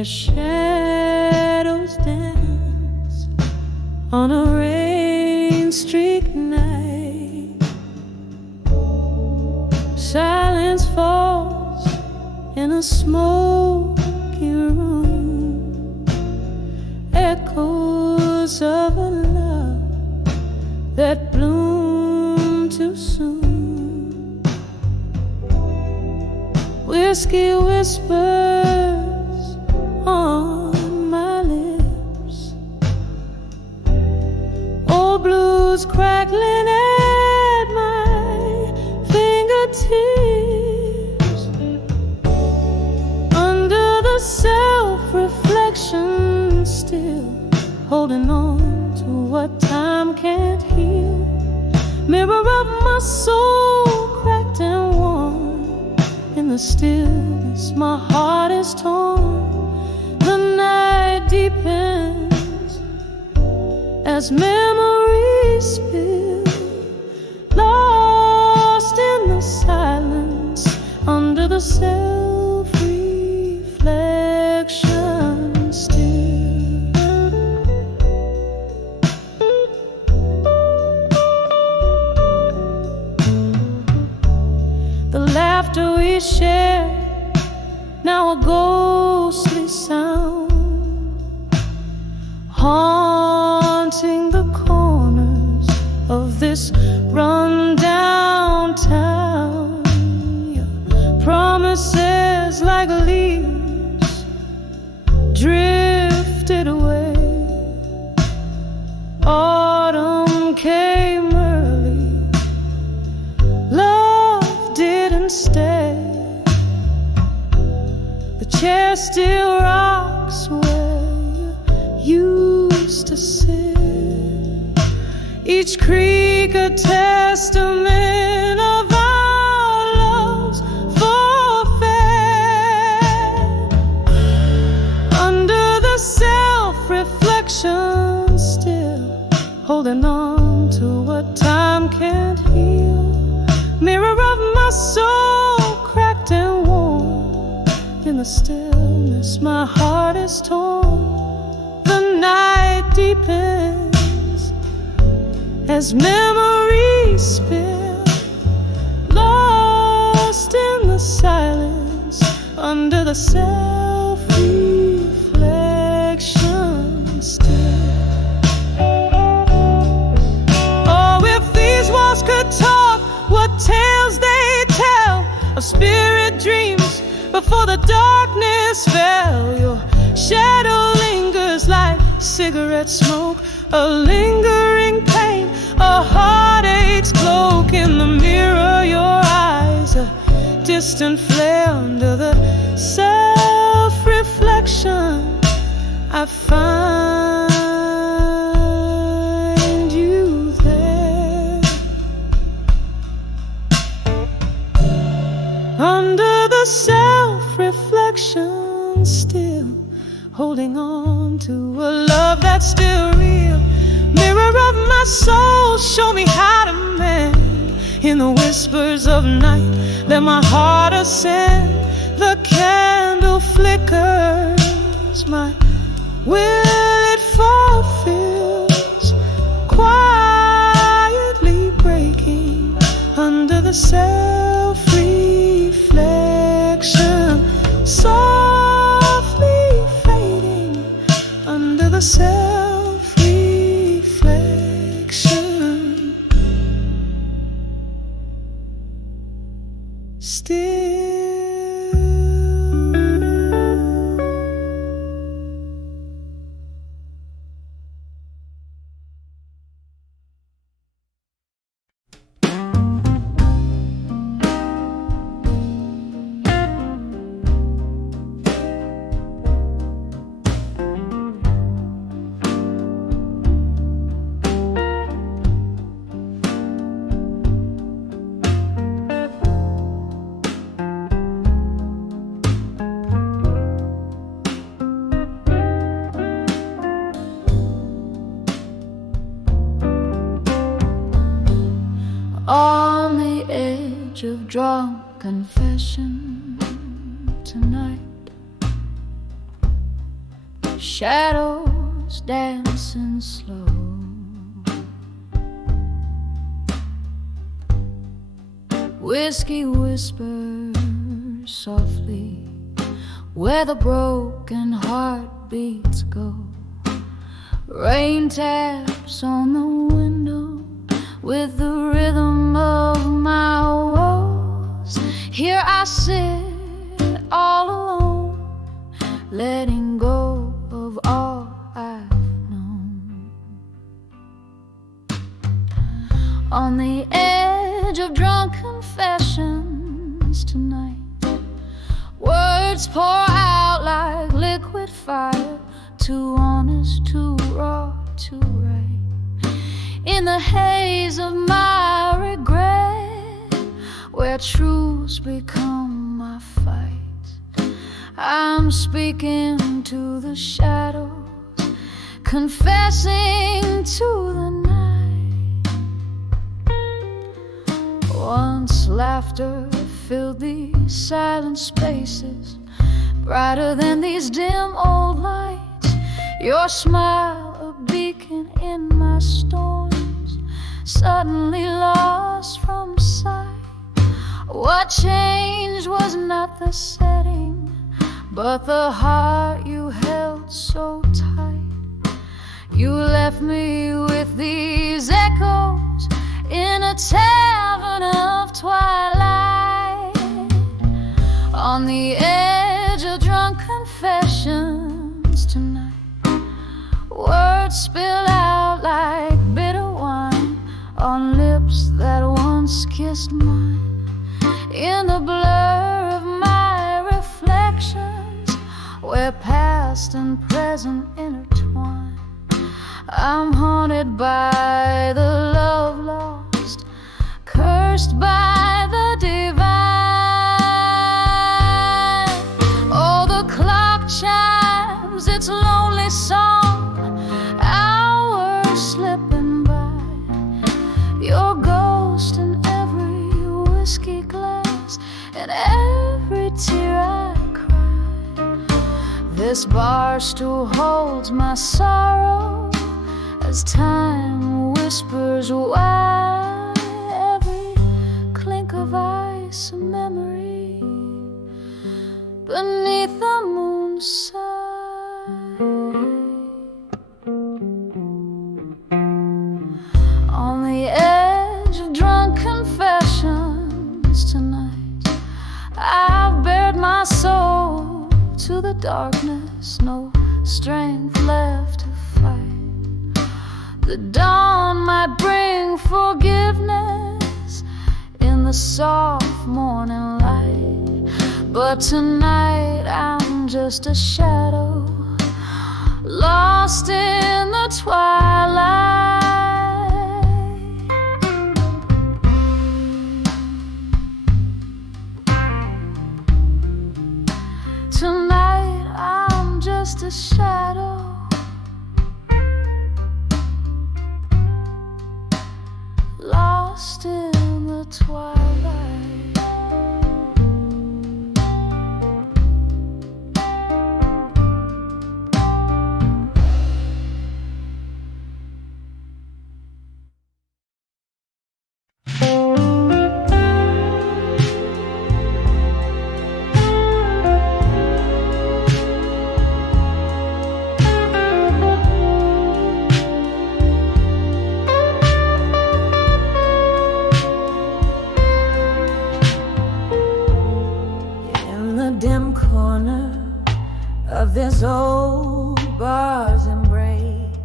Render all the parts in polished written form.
where shadows dance on a rain-streaked night. Silence falls in a smoky room, echoes of a love that bloomed too soon. Whiskey whispers on my lips, old blues crackling at my fingertips. Under the self-reflection, still holding on to what time can't heal. Mirror of my soul, cracked and worn. In the stillness, my heart is torn. The night deepens as memories spill, lost in the silence under the self-reflection still. The laughter we share, now a ghostly sound, haunting the corners of this run-down town. Your promises like leaves drifted away. Autumn came early, love didn't stay. The chair still rocks where you used to sit, each creak a testament of our love's forfeit. Under the self-reflection, still holding on to what time can't heal. Mirror of my soul, cracked and worn. In the stillness, my heart is torn. The night deepens as memories spill, lost in the silence under the self-reflection still. Oh, if these walls could talk, what tales they tell of spirit dreams before the darkness fell. Your shadow lingers like cigarette smoke, a lingering pain, a heartache's cloak. In the mirror, your eyes, a distant flare under the self-reflection. I find you there. Under the self-reflection, still holding on to a love that's still real. Mirror of my soul, show me how to mend. In the whispers of night, let my heart ascend. The candle flickers, my will it fulfills, quietly breaking under the self-reflection, softly fading under the self-reflection still. On the edge of drunk confession tonight, shadows dancing slow. Whiskey whispers softly where the broken heartbeats go. Rain taps on the window with the rhythm of my woes. Here I sit all alone, letting go of all I've known. On the edge of drunk confessions tonight, words pour out like liquid fire, too honest, too raw, too right. In the haze of my regret, where truths become my fight, I'm speaking to the shadows, confessing to the night. Once laughter filled these silent spaces, brighter than these dim old lights. Your smile, a beacon in my storms, suddenly lost from sight. What changed was not the setting, but the heart you held so tight. You left me with these echoes in a tavern of twilight. On the edge of drunk confessions tonight, words spill out like bitter wine on lips that once kissed mine. In the blur of my reflections, where past and present intertwine, I'm haunted by the love lost, cursed by the divine. Oh, the clock chimes its lonely song, hours slipping by. Your ghost in every whiskey glass, and every tear I cry. This bar stool holds my sorrow as time whispers why. Every clink of ice, a memory beneath the moon's side. On the edge of drunk confessions tonight, I've bared my soul to the darkness, no strength left to fight. The dawn might bring forgiveness in the soft morning light, but tonight I'm just a shadow lost in the twilight. Tonight I'm just a shadow lost in the twilight. Dim corner of this old bar's embrace,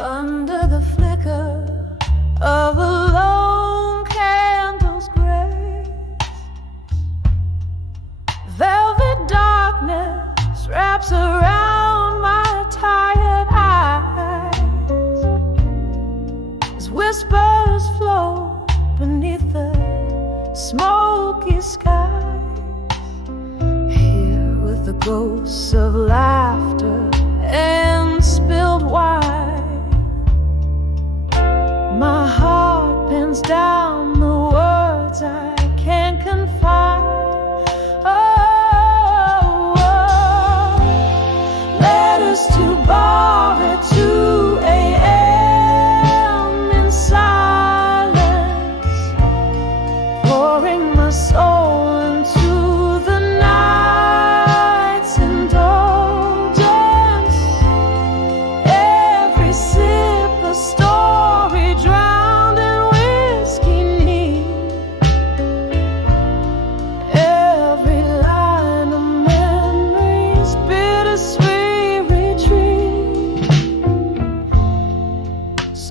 under the flicker of a lone candle's grace, velvet darkness wraps around my tired eyes as whispers flow beneath the smoky skies. Here with the ghosts of laughter and spilled wine, my heart pins down the words I can't confine. Oh, oh.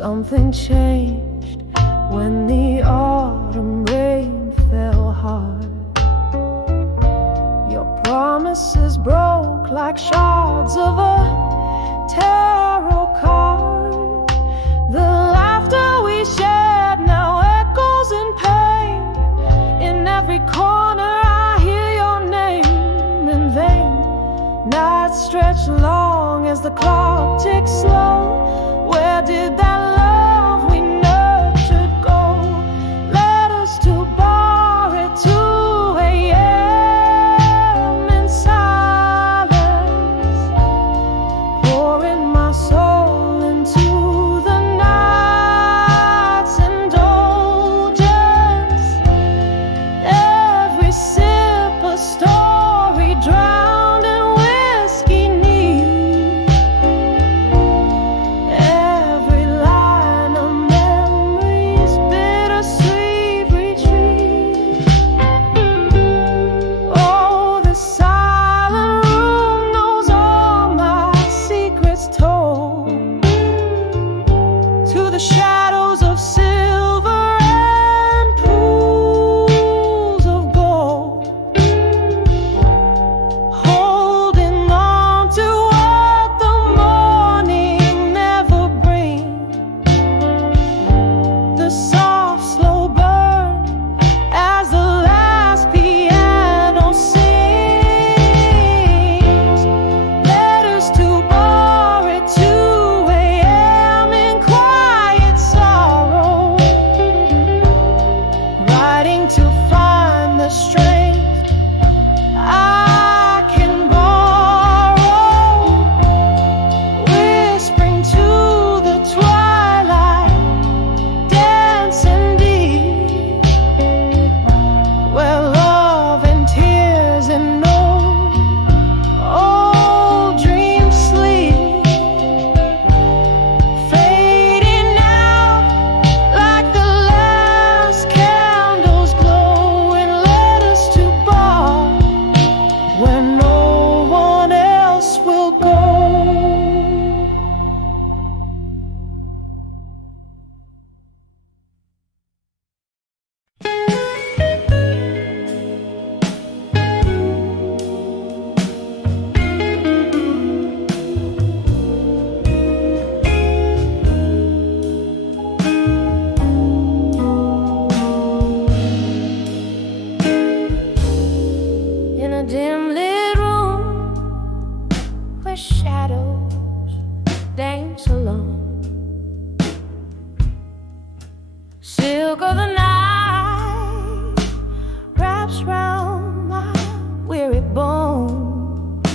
Something changed when the autumn rain fell hard. Your promises broke like shards of a tarot card. The laughter we shared now echoes in pain. In every corner I hear your name in vain. Nights stretch long as the clock ticks slow. Where did that love we nurtured go? Letters to bar at 2 a.m. in silence, pouring my soul into the night's indulgence. Every sip a story drowned in whiskey neat. Every line a memory's bittersweet retreat. Oh, the silent room knows all my secrets told. To the shadows of silver and pools of gold, holding on to what the morning never brings. The soft, slow burn as the last piano sings. Letters to bar at 2 a.m. in quiet sorrow, writing to find the strength I can borrow, whispering to the twilight, dancing deep, where love and tears and no old dreams sleep, fading out like the last candles glow in letters to bar where no one else will go. In a dim lit room where shadows dance alone, silk of the night wraps round my weary bones.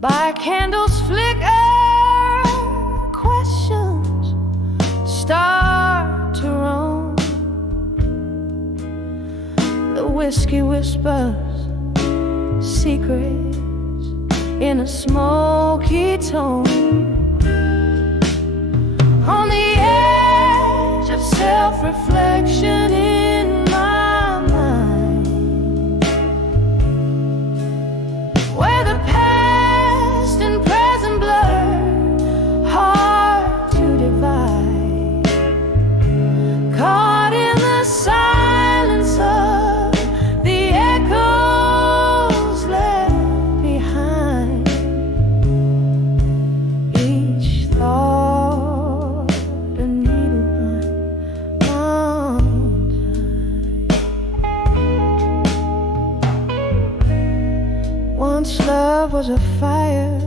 By candles flicker, questions start to roam. The whiskey whispers secrets in a smoky tone. On the edge of self-reflection in my mind, where the past and present blur, hard to divide, caught in the silence of the echoes left behind. Each thought a needle on time. Once love was a fire,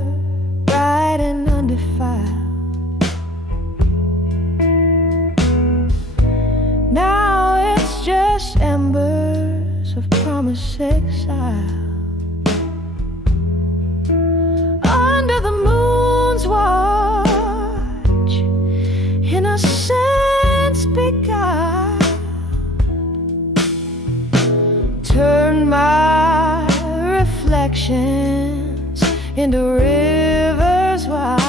bright and undefiled. Now it's just embers of promise exile. Under the moon's watch, innocence beguiled. Turn my reflections into rivers wild.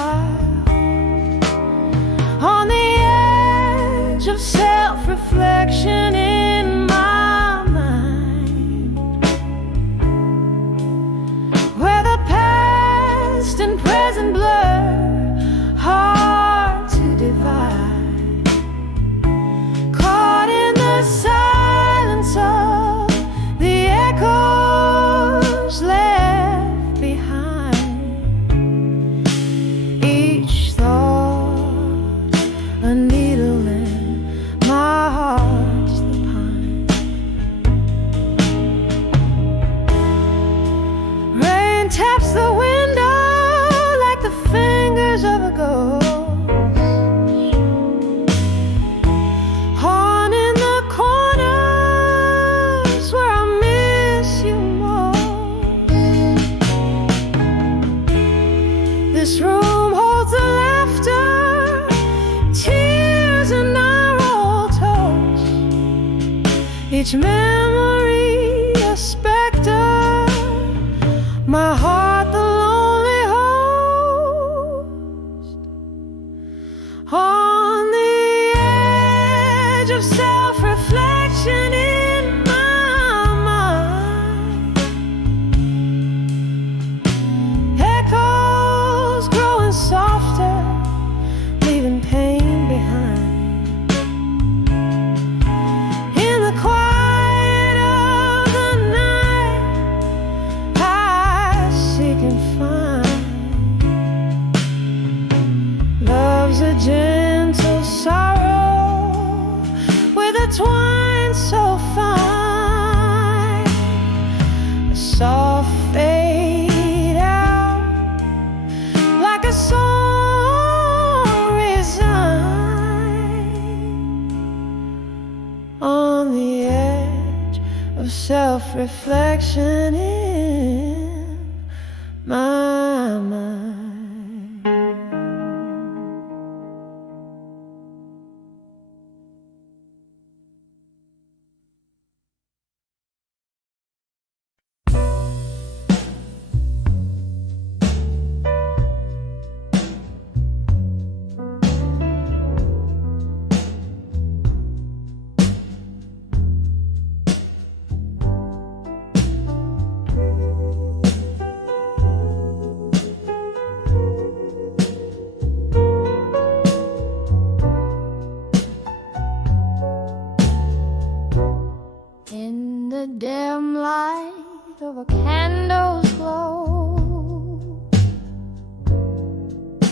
On the edge of self-reflection in my mind, This room holds the laughter, tears, and our old toast. Each memory a specter, my heart the lonely host. On the edge of self-reflection in my mind, echoes growing softer, leaving pain behind. In the quiet of the night, I seek and find love's a gentle sorrow with a twine so fine, a soft fade out like a song resigned. On the edge of self-reflection in my mind. In the dim light of a candle's glow,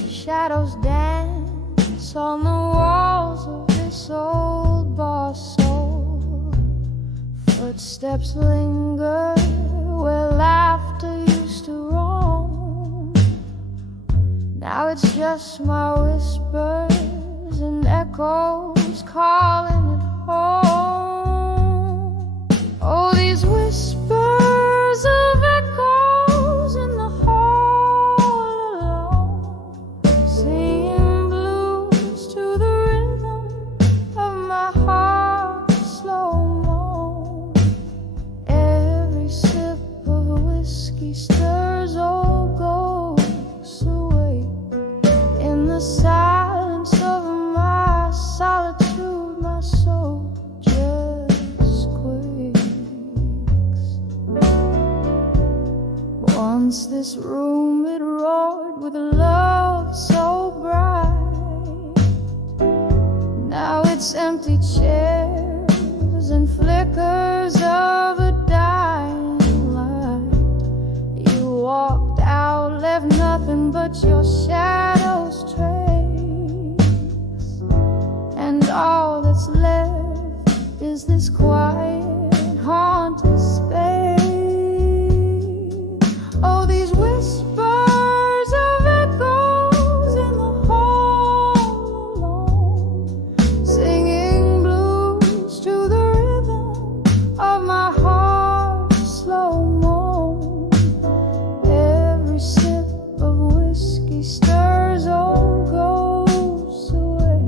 shadows dance on the walls of this old bar soul. Footsteps linger where laughter used to roam. Now it's just my whispers and echoes calling it home. Oh, these whispers of echoes in the hall alone, singing blues to the rhythm of my heart's slow moan. Every sip of whiskey stirs old ghosts awake in the silence of my solitude. My soul just quakes. Once this room it roared with a love so bright. Now it's empty chairs and flickers of a dying light. You walked out, left nothing but your shadow's trace, and all that's left is this quiet, haunted space. Oh, these whispers of echoes in the hall alone, singing blues to the rhythm of my heart's slow moan. Every sip of whiskey stirs old ghosts away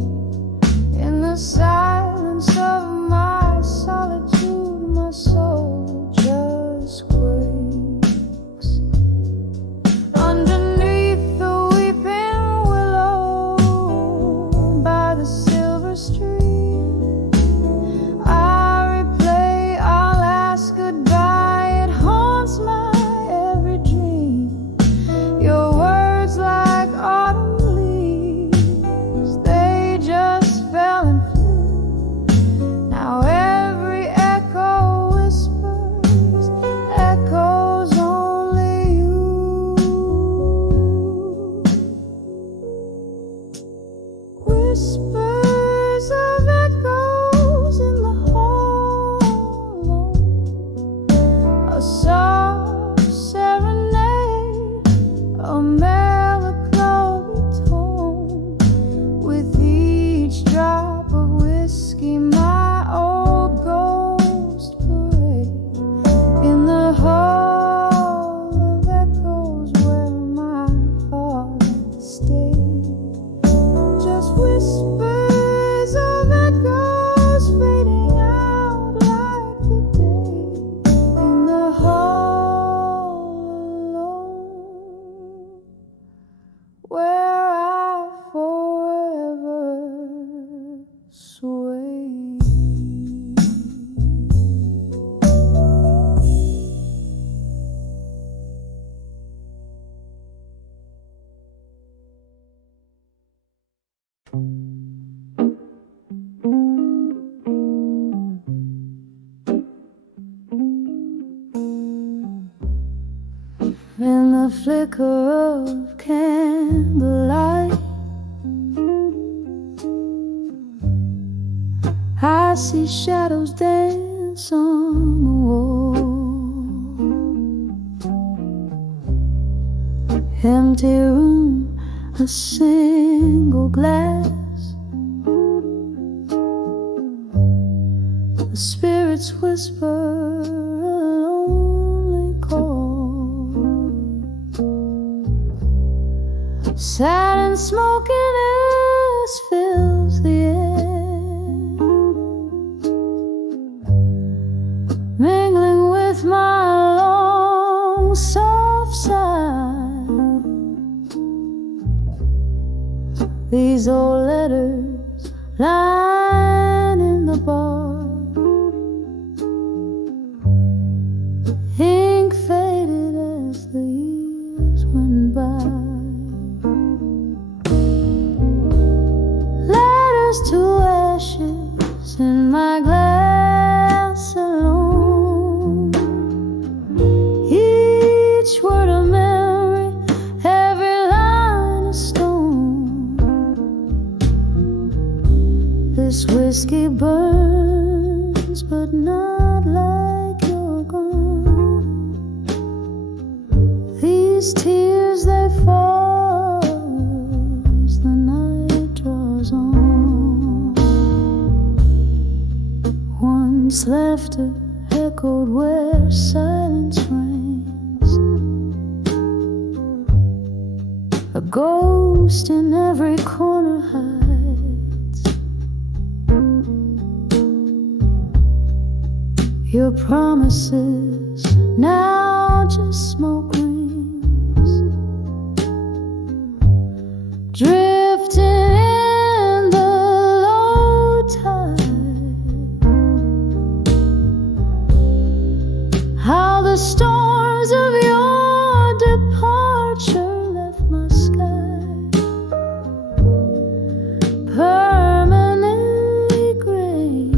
in the silence of my solitude. My soul just quakes. Underneath the weeping willow by the silver stream, I replay our last goodbye. It haunts my every dream. Your words like flicker of candlelight, I see shadows dance on the wall. Empty room, a single glass. The spirits whisper a lonely call. Sad and smokiness fills the air, mingling with my long soft sigh. These old letters lying in the bar, ink faded as the years went by. Letters to ashes in my glass alone, each word a memory, every line a stone. This whiskey burns, but not like you're gone. These tears, they fall as the night draws on. Once laughter echoed where silence reigns, a ghost in every corner hides. Your promises now just smoke rings, drifting in the low tide. How the storms of your departure left my sky permanently gray.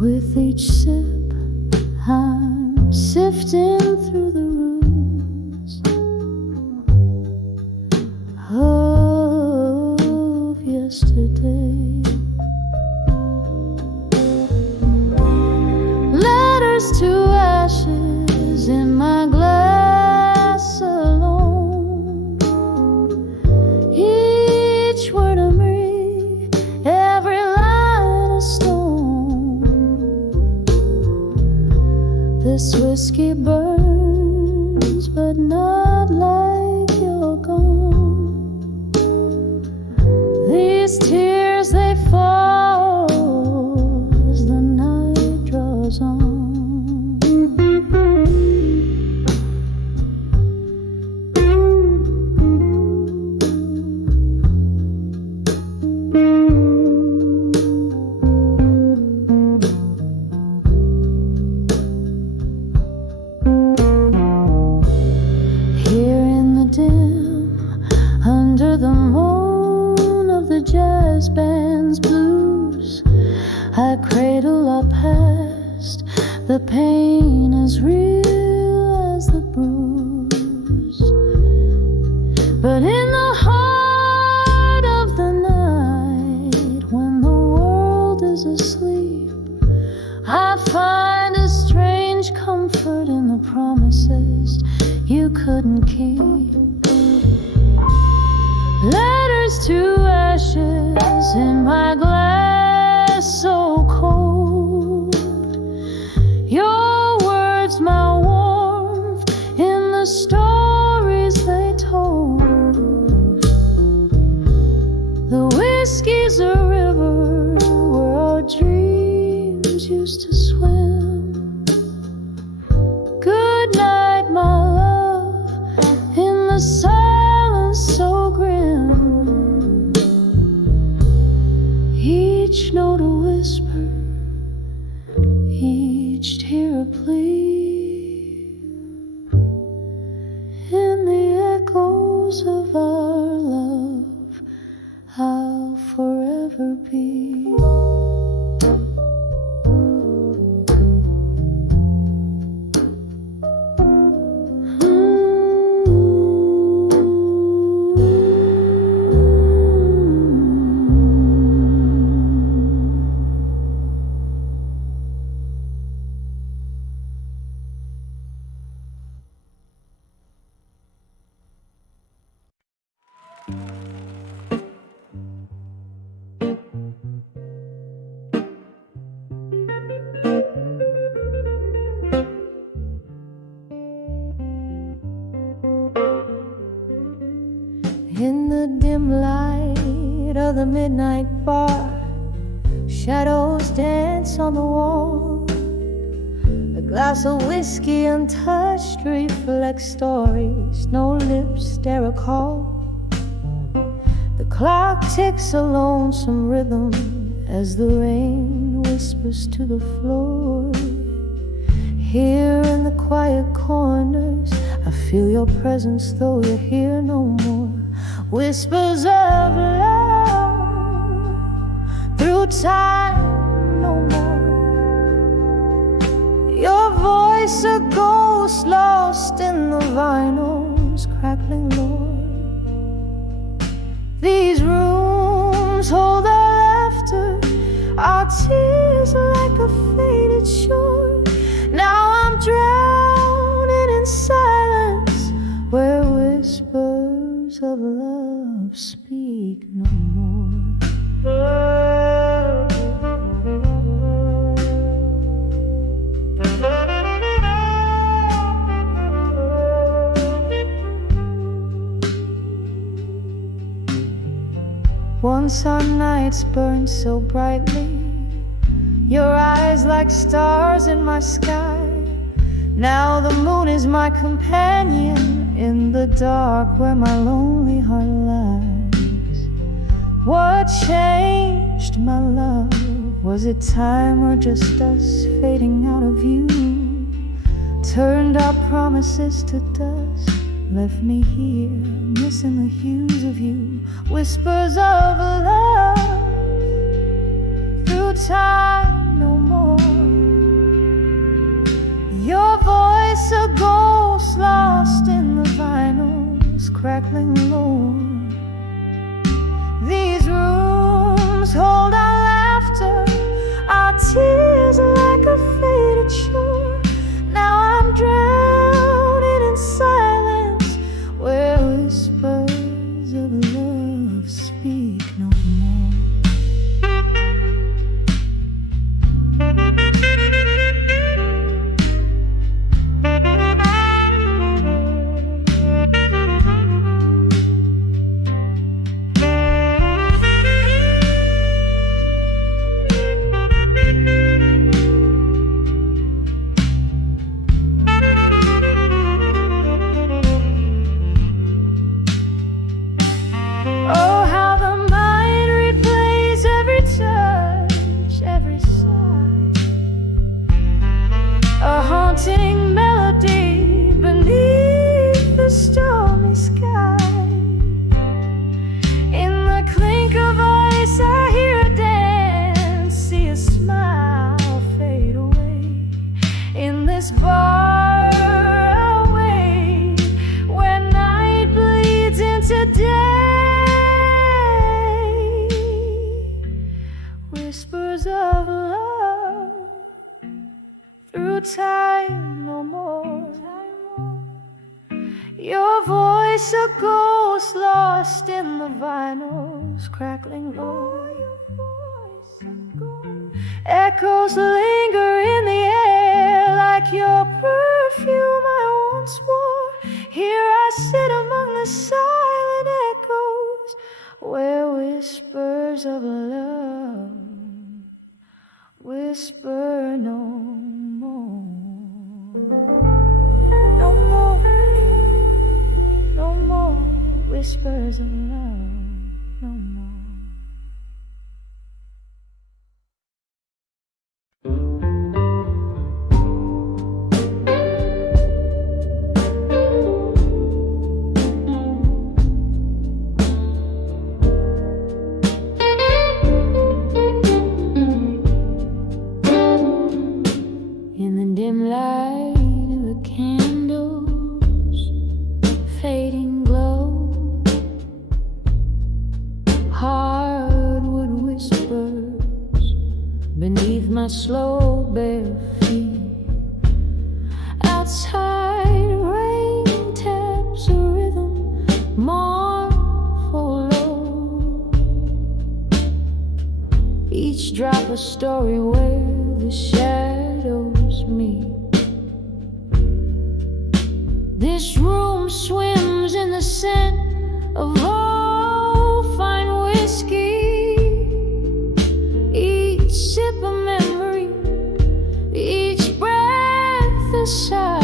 With each sip, I'm sifting through the rooms of yesterday. Letters to ashes in my glass alone, each word a memory, every line a stone. This whiskey burns, but not like you're gone. These tears, they fall as the night draws on. Here in the dim, under the moan of the jazz band's blues, I cradle our past. The pain as real as the bruise, but in the heart of the night, when the world is asleep, I find a strange comfort in the promises you couldn't keep. Letters to ashes in my glass, so cold. Your words, my warmth, in the stories they told. The whiskey's a river where our dreams used to swim. Good night, my love, in the silence so grim. He In the dim light of the midnight bar, shadows dance on the wall. A glass of whiskey untouched reflects stories no lips dare recall. The clock ticks a lonesome rhythm as the rain whispers to the floor. Here in the quiet corners, I feel your presence though you're here no more. Whispers of love through time no more. Your voice a ghost lost in the vinyl's crackling lore. These rooms hold our laughter, our tears like a faded shore. Now I'm drowning in silence where whispers of love speak no more. Once our nights burned so brightly, your eyes like stars in my sky. Now the moon is my companion in the dark where my lonely heart lies. What changed, my love? Was it time or just us fading out of view? Turned our promises to dust, left me here, missing the hues of you. Whispers of love through time no more. Your voice a ghost lost in the vinyl's crackling lore. These rooms hold our laughter, our tears like a faded shore. Now I'm drowning in silence where whispers of love speak no more. Melody beneath the stormy sky. In the clink of ice I hear a dance, see a smile fade away. In this bar I'll wait, where night bleeds into day. Whispers of love through time no more. Your voice a ghost lost in the vinyl's crackling lore. Echoes linger in the air like your perfume I once wore. Here I sit among the silent echoes where whispers of love whisper no more. No more, no more whispers of love, no more. In the dim light of the candles, fading glow, hardwood whispers beneath my slow bare feet. Outside rain taps a rhythm mournful low. Each drop a story where the shadows meet. This room swims in the scent of old fine whiskey, each sip a memory, each breath a sigh.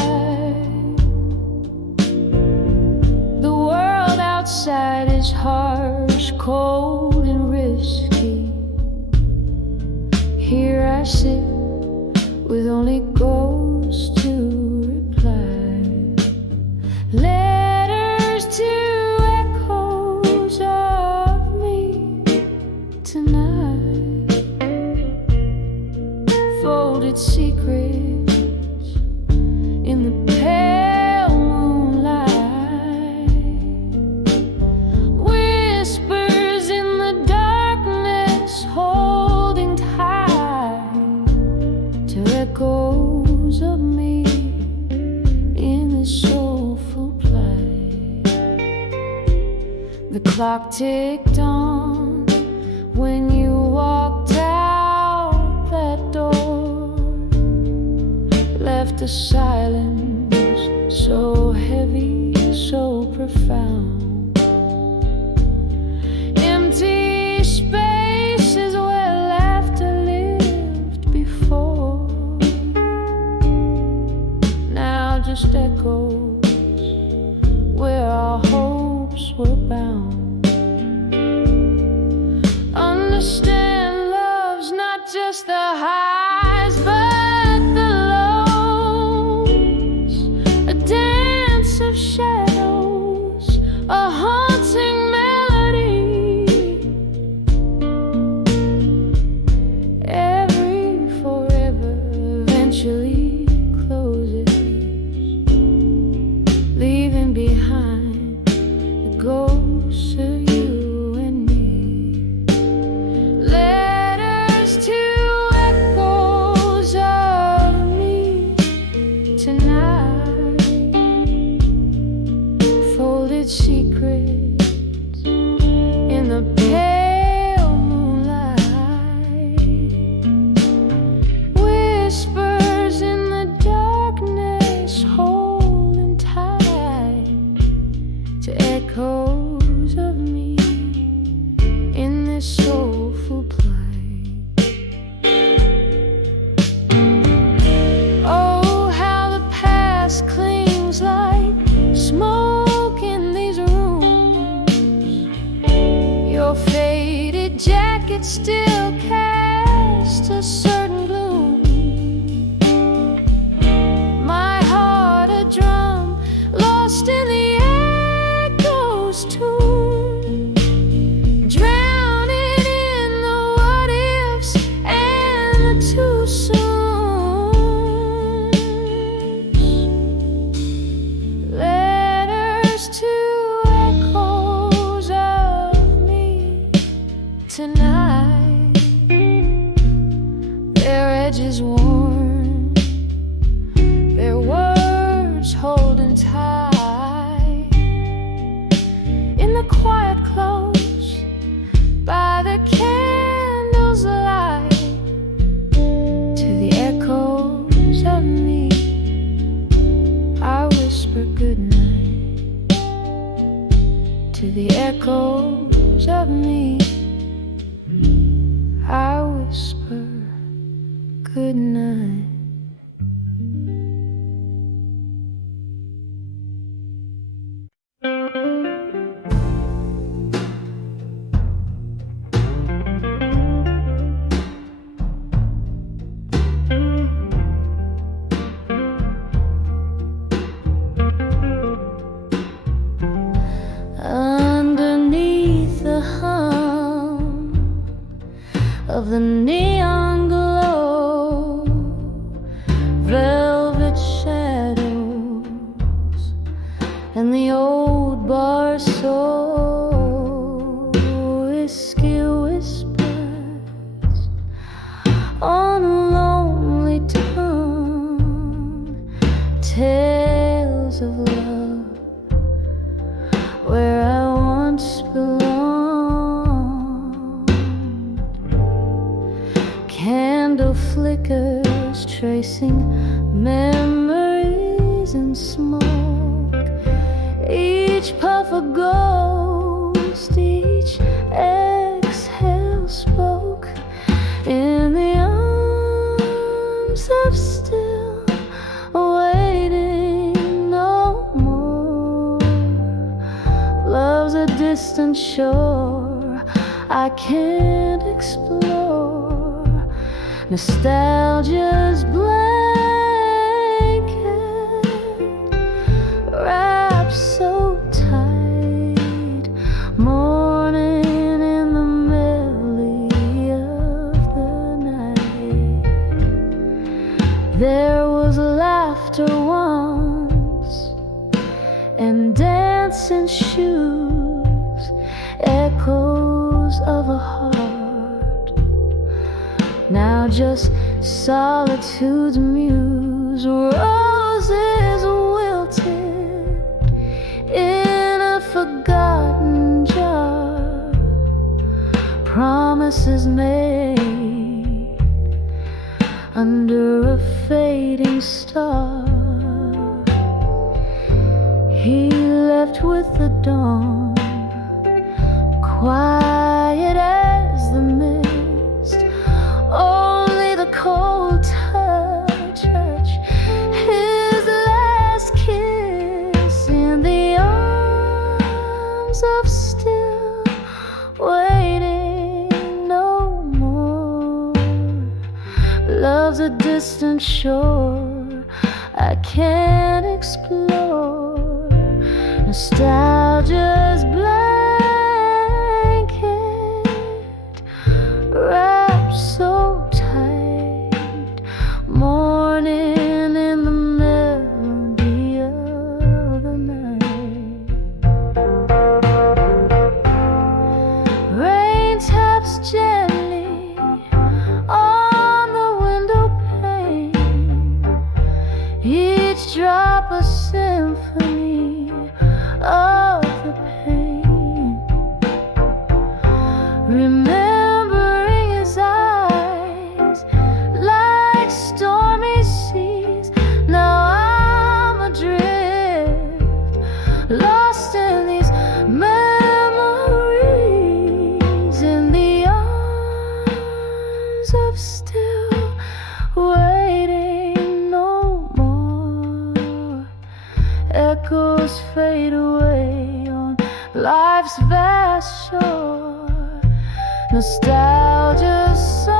The world outside is harsh, cold and risky. Here I sit with only ghosts to reply, letters to echoes of me tonight, folded secrets in the pale moonlight, whispers in the darkness holding tight to echoes of me in this soulful play. The clock ticked on when you walked out that door, left a silence so heavy, so profound. Empty spaces where laughter lived before, now just echoes where our hopes were bound. Understand love's not just the highs but the lows, a dance of shadows, a haunting melody. Every forever eventually closes, leaving behind the ghosts of you and me. Letters to echoes of me tonight, folded secrets in the pale moonlight, whispers in the darkness holding tight to echoes of me in this soulful play. Oh, how the past clings like smoke in these rooms. Your faded jacket still casts a certain gloom. My heart a drum lost in the echoes tune, drowning in the what ifs and the too soon. Letters to echoes of me tonight, their edges worn, their words holding tight in the quiet close by the candles light, to the echoes of me I whisper goodnight, to the echoes of me I whisper goodnight. Underneath the hum of the neon glow, velvet shadows, and the old bar soul, whiskey whispers on a lonely tongue, tales of love where I once belonged. Candle flickers tracing memories in smoke, each puff a gold distant shore I can't explore. Nostalgia's blanket wraps so tight, morning in the melody of the night. There was laughter once and dancing shoes, echoes of a heart, now just solitude's muse. Roses wilted in a forgotten jar, promises made under a fading star. He left with the dawn, quiet as the mist, only the cold touch, his last kiss in the arms of still waiting no more. Love's a distant shore I can't explore. Nostalgia's blanket wrapped so tight, morning in the melody of the night. Rain taps gently on the window pane, each drop a symphony of the pain. Remembering his eyes like stormy seas, now I'm adrift, lost in these memories, in the arms of still waiting no more. Echoes fade away on life's vast shore. Nostalgia's song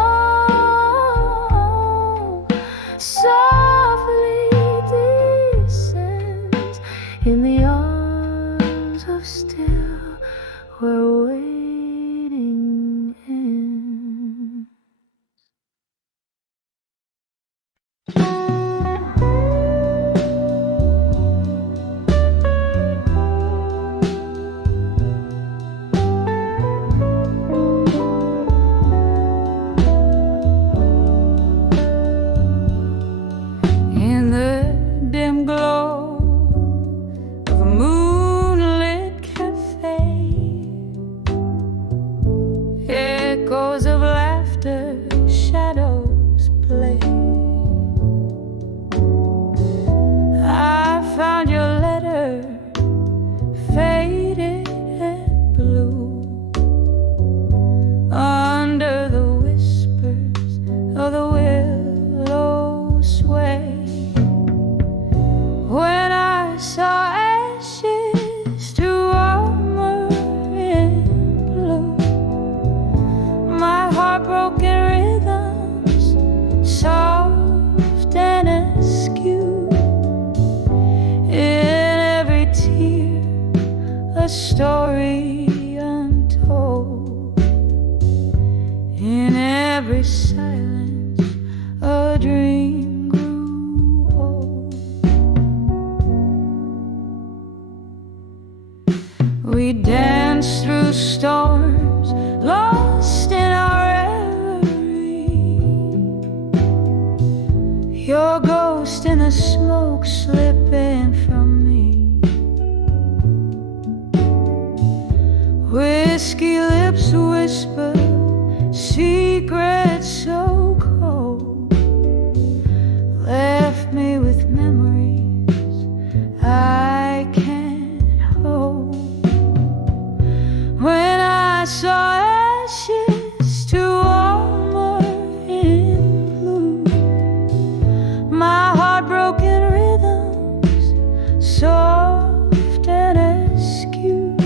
softly descends in the arms of still where waiting ends. In the dim glow of a moonlit cafe, echoes of laughter, shadows play. I found your letter, faded and blue, under the whispers of the willow sway. When I saw ashes to armor in blue, my heartbroken rhythms soft and askew, in every tear a story untold, in every silence a dream grew old. We danced through storms, lost in our reverie, your ghost in the smoke slipping from me. Whiskey lips whisper secrets so cold, left me with memories I can't hold. When I saw ashes to armor in blue, my heartbroken rhythms soft and askew,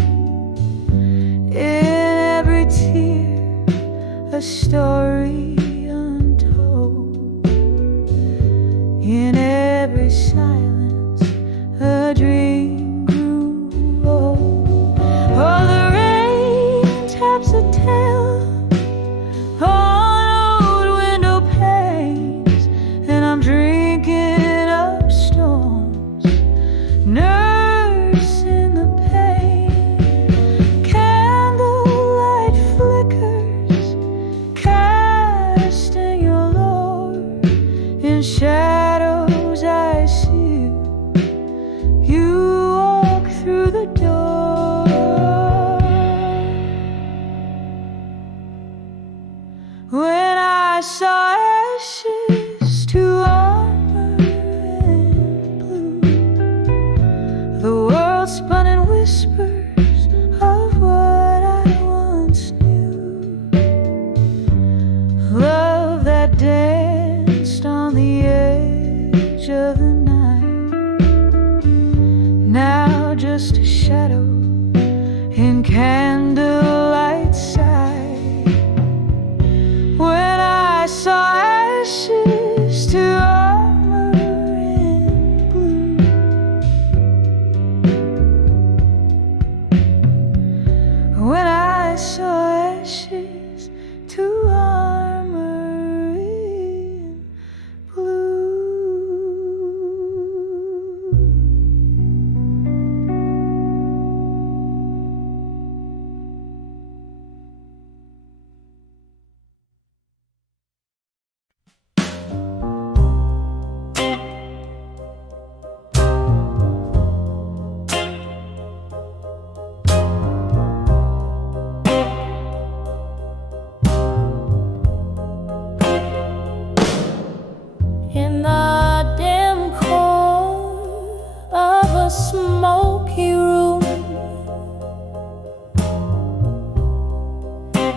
smoky room.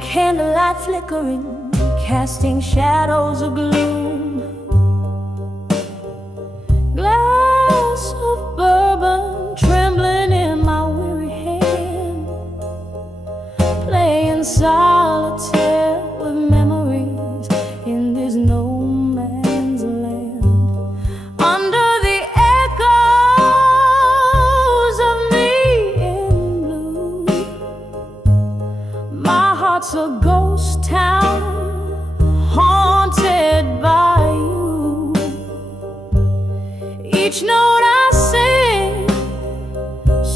Candlelight flickering, casting shadows of gloom. Glass of bourbon trembling in my weary hand, playing solitaire with memories in this no man's land. Under the echoes of me in blue, my heart's a ghost town haunted by you. Each note I sing,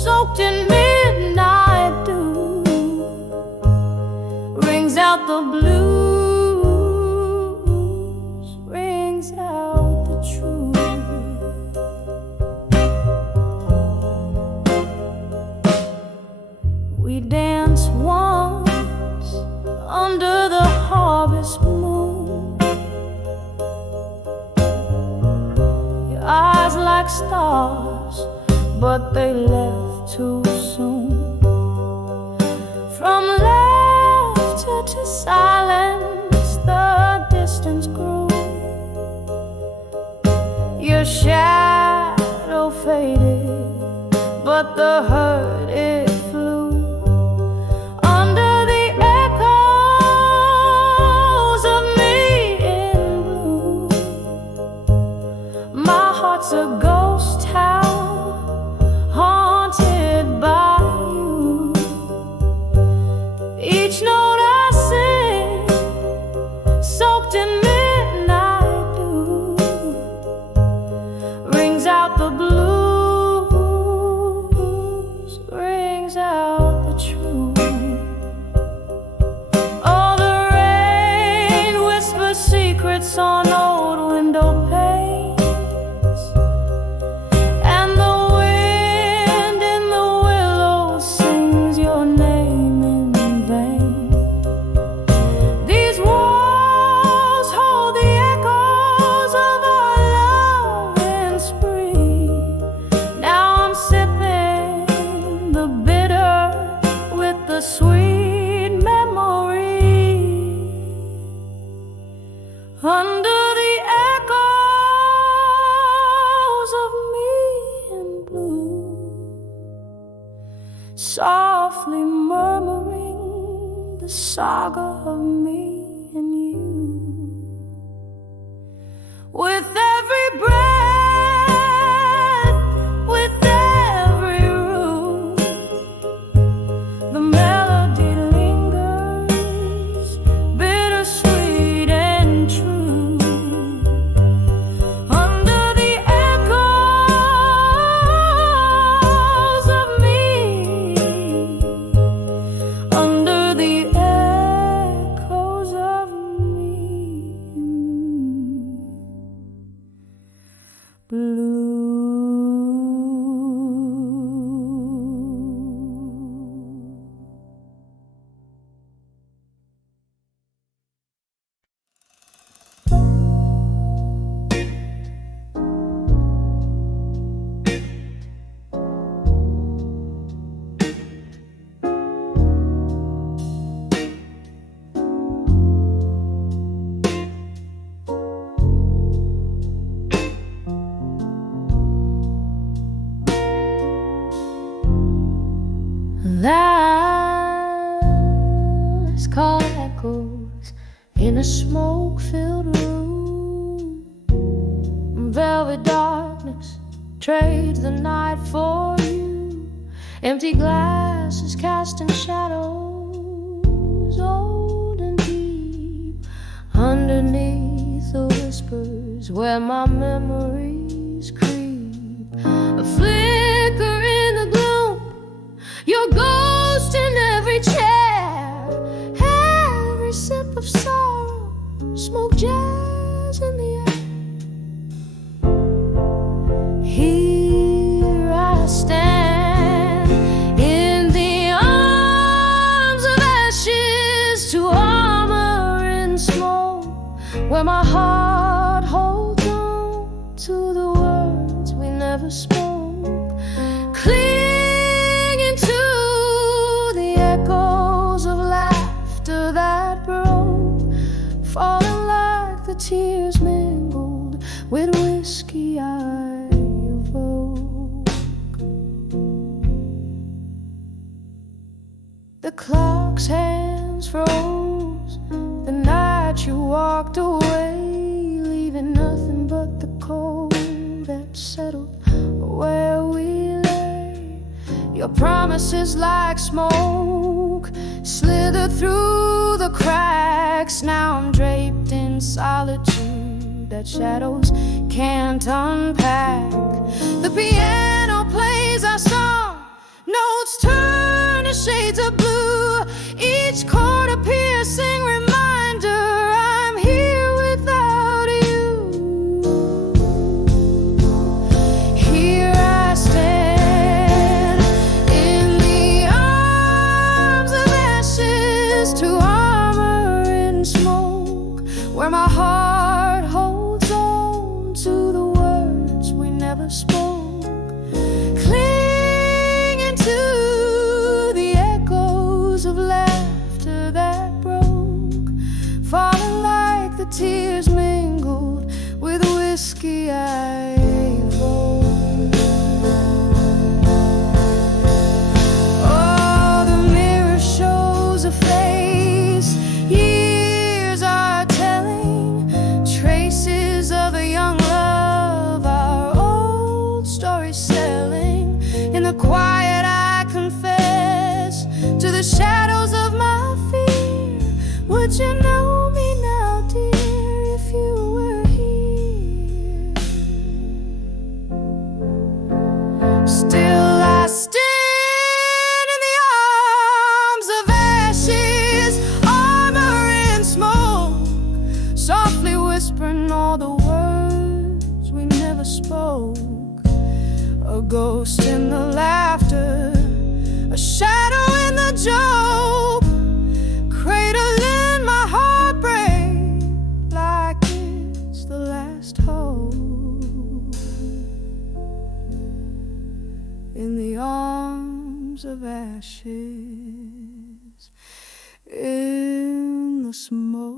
soaked in midnight dew, rings out the blues, rings out the truth. We danced once under the harvest moon, your eyes like stars, but they left too soon. From laughter to silence, the distance grew. Your shadow faded, but the hurt it flew. Under the echoes of me in blue, my heart's a ghost town haunted by you. Each note I sing, soaked in midnight dew, rings out the blues, rings out the truth. Oh, the rain whispers secrets on old window panes, and the wind in the willows sings your name in vain. These walls hold the echoes of our love and spree. Now I'm sipping the bitter with the sweet memory. Under the echoes of me in blue, softly murmuring the saga of me and you. With every breath, with every room, the melody lingers, bittersweet and true. Under the echoes of me, under the echoes of me, blue. Last call echoes in a smoke-filled room. Velvet darkness trades the night for you. Empty glasses casting shadows old and deep. Underneath the whispers where my memories creep. A flicker in the gloom, your ghost in every chair. Every sip of sorrow, smoke jazz in the air. Here I stand in the arms of ashes to armor and smoke, where my heart holds on to the words we never spoke. tears mingled with whiskey I evoke. The clock's hands froze the night you walked away, leaving nothing but the cold that settled where we lay. Your promises like smoke slithered through the cracks. Now I'm draped in solitude that shadows can't unpack. The piano plays our song, notes turn to shades of blue, each chord a piercing reminder I'm here without you. Here I stand in the arms of ashes, to armor in smoke, where my heart holds on to the words we never spoke, clinging to the echoes of laughter that broke, falling like the tears mingled with whiskey I evoke. Oh, the mirror shows a face years are telling, traces of a young love, our old stories selling. In the quiet I confess to the shadows of my fear. Would you know me now, dear, if you were here? Still I stand in the arms of ashes, armor in smoke, softly whispering all the words we never spoke. A ghost in the laughter, a shadow in the joke, cradling my heartbreak like it's the last hope. In the arms of ashes, in the smoke.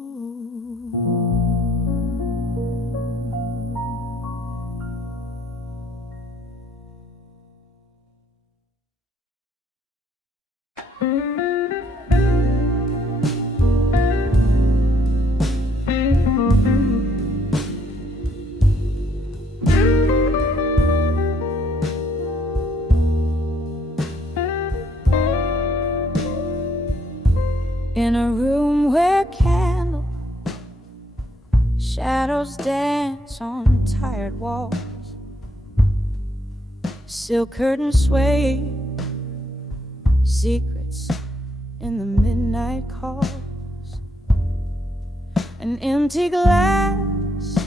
In a room where candle shadows dance on tired walls, silk curtains sway, secrets in the midnight calls. An empty glass,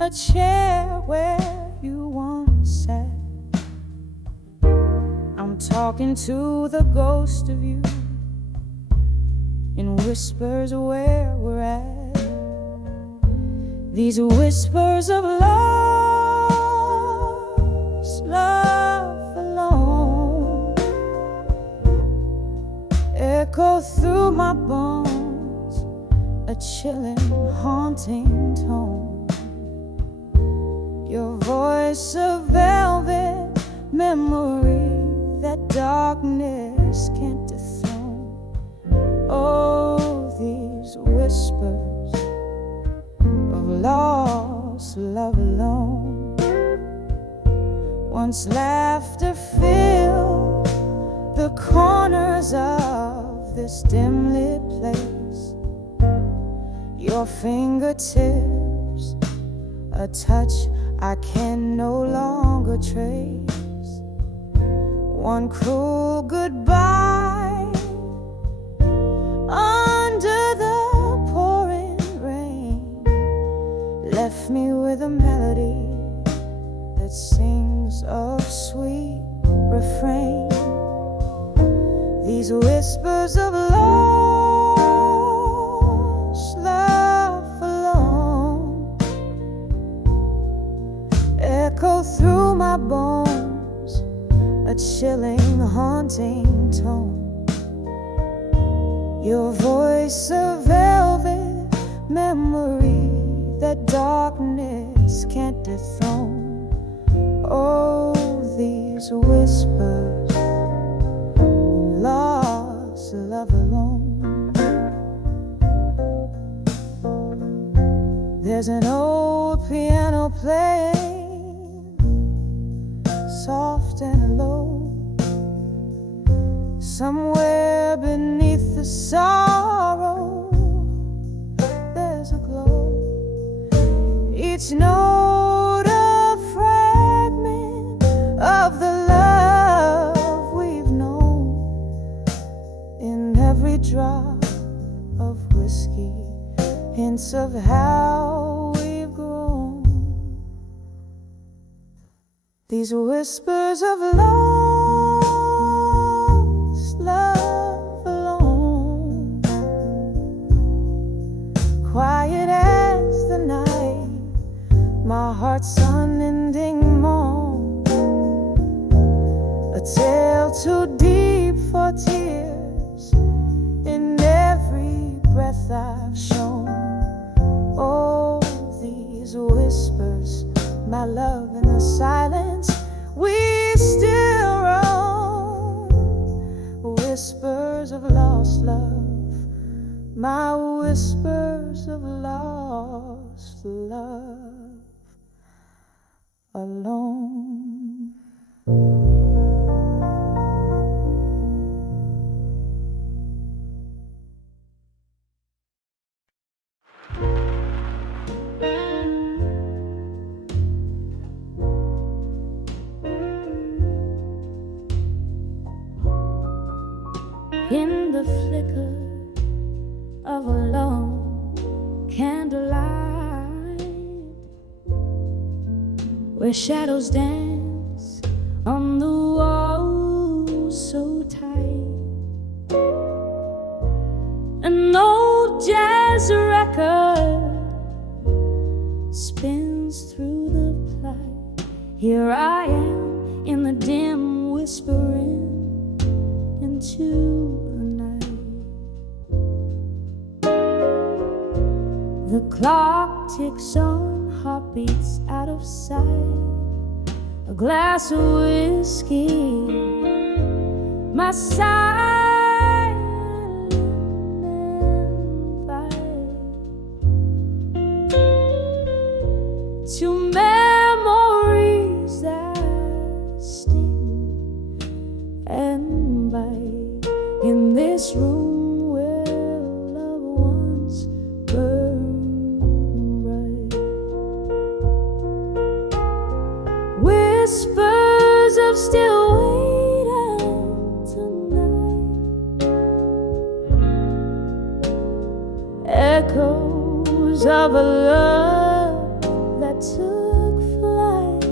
a chair where you once sat. I'm talking to the ghost of you in whispers where we're at. These whispers of lost love alone echo through my bones, a chilling, haunting tone. Your voice a velvet memory that darkness can't dethrone. Oh, these whispers of lost love alone. Once laughter filled the corners of this dim lit place. Your fingertips, a touch I can no longer trace. One cruel goodbye under the pouring rain left me with a melody that sings a sweet refrain. These whispers of lost love alone echo through my bones, a chilling, haunting tone. Your voice a velvet memory that that darkness can't dethrone. Oh, these whispers, lost love alone. There's an old piano playing, soft and low, somewhere beneath the sorrow. There's a glow. Each note a fragment of the love we've known. In every drop of whiskey, hints of how we've grown. These whispers of lost love alone, quiet as the night, my heart's unending moan, a tale too deep for tears in every breath I've shown. Oh, these whispers, my love, in the silence we still roam. Whispers of lost love, my whispers of lost love alone. In the flicker of a long candlelight, where shadows dance on the walls so tight, an old jazz record spins through the plight. Here I am in the dim whispering into the night. The clock ticks on, heartbeats out of sight. A glass of whiskey, my silent invite to memories that sting and bite. In this room where loved ones burn bright, whispers of still waiting tonight, echoes of a love that took flight.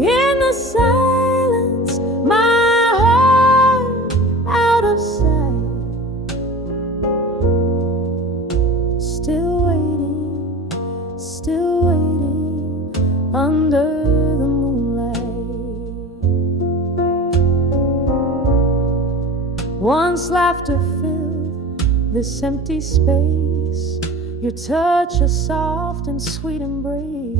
In the silence, my heart out of sight, still waiting under the moonlight. Once laughter filled this empty space, your touch a soft and sweet embrace.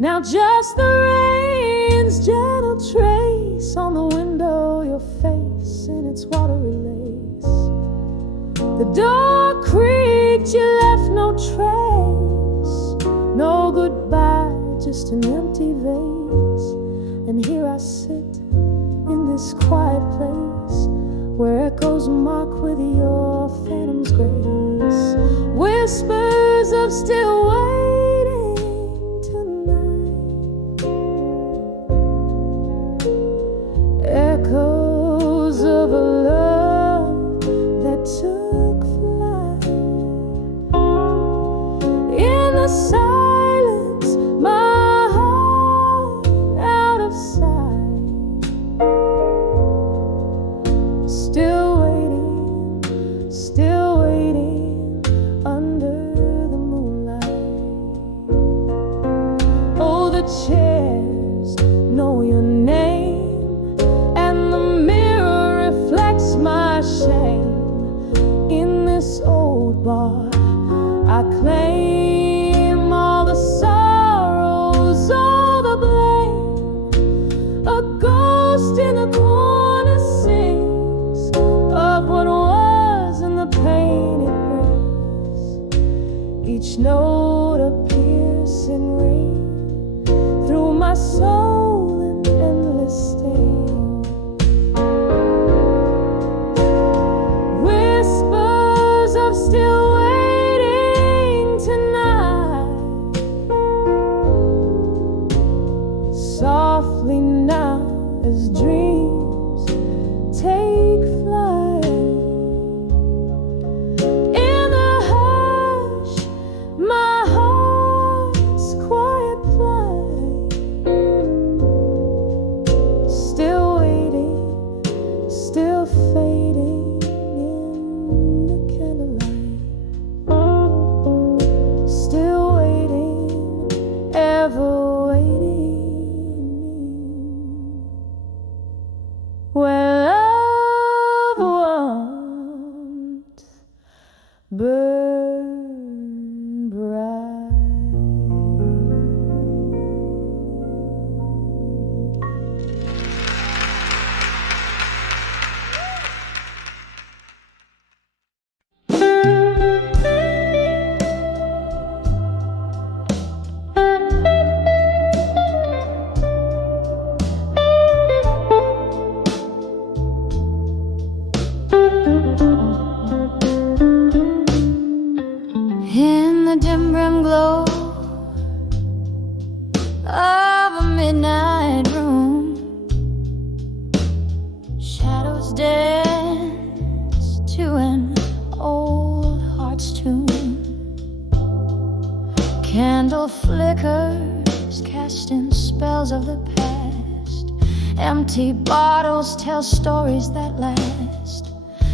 Now just the rain's gentle trace on the window, your face in its watery lace. The door creaked, you left no trace, no goodbye, just an empty vase. And here I sit in this quiet place, where echoes mock with your phantom's grace. Whispers of still waiting tonight, echoes of a love that took flight. In the silence, my heart out of sight, still waiting under the moonlight. softly now as dreams take flight. In the hush, my heart's quiet flight, still waiting, still fading in the candlelight, still waiting, ever waiting, where love once burned bright. In the dim brim glow of a midnight room, shadows dance to an old heart's tune. Candle flickers casting spells of the past. Empty bottles tell stories that last.